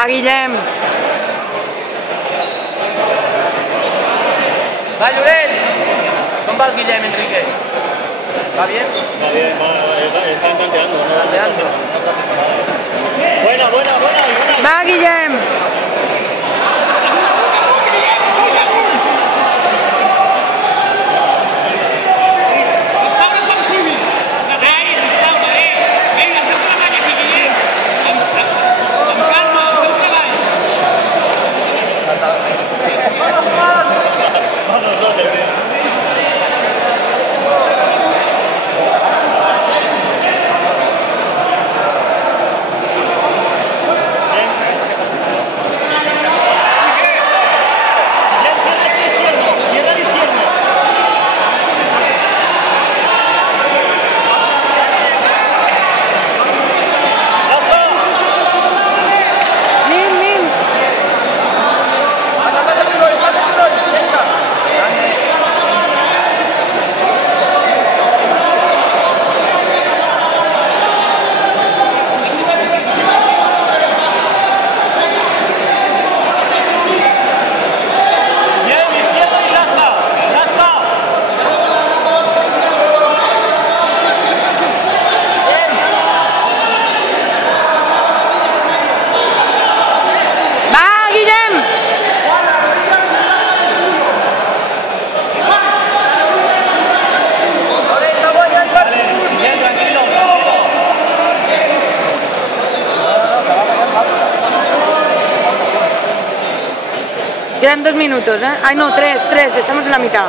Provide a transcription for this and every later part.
Va, Guillem. Va, Lloret. Com va el Guillem, Enrique? ¿Va bien? Va bien, están tanteando. Buena. Va, Guillem. Quedan 2 minutos, ¿eh? Ay, no, 3, estamos en la mitad.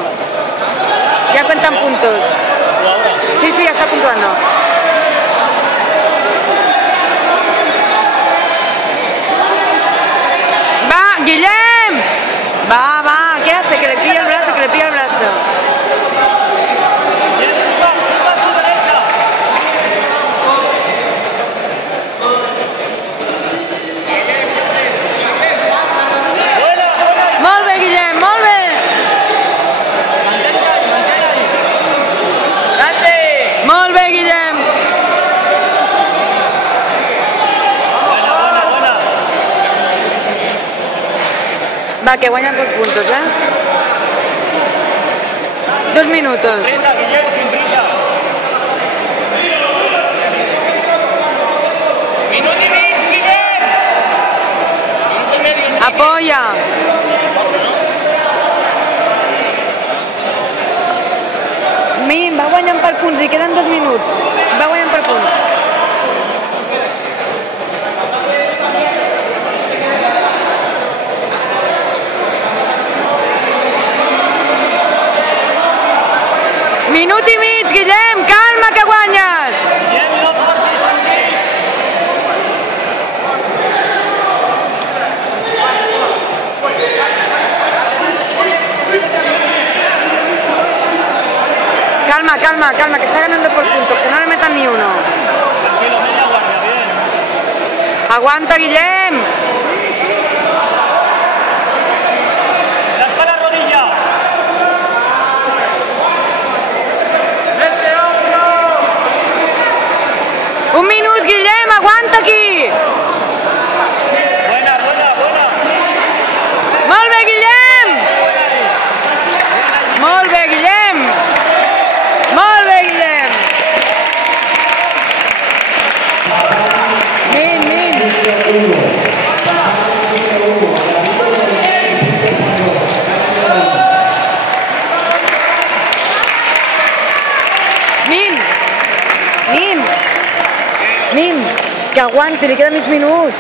Ya cuentan puntos. Sí, ya está puntuando. ¡Va, Guillem! Va, ¿qué hace? Que le pilla el brazo, Va, que guanyen 2 puntos, ¿eh? 2 minutos. Prisa, Guillem, sin prisa. Minut i mig, Guillem! Minut i medio. Apoya. Min, va guanyant per punts, li queden 2 minuts. Va guanyant per punts. Minut i mig, Guillem, calma que guanyes! Guillem, no forcis, tranquil. Calma, que está ganando por puntos, que no le metan ni uno. Tranquilo, media guardia, bien. Aguanta, Guillem. Raspa la rodilla. 1 minut, Guillem, aguanta aquí. Buena. Molt bé, Guillem. Molt bé, Guillem. Molt bé, Guillem. Min. Min, que aguanti, li queda mig minut.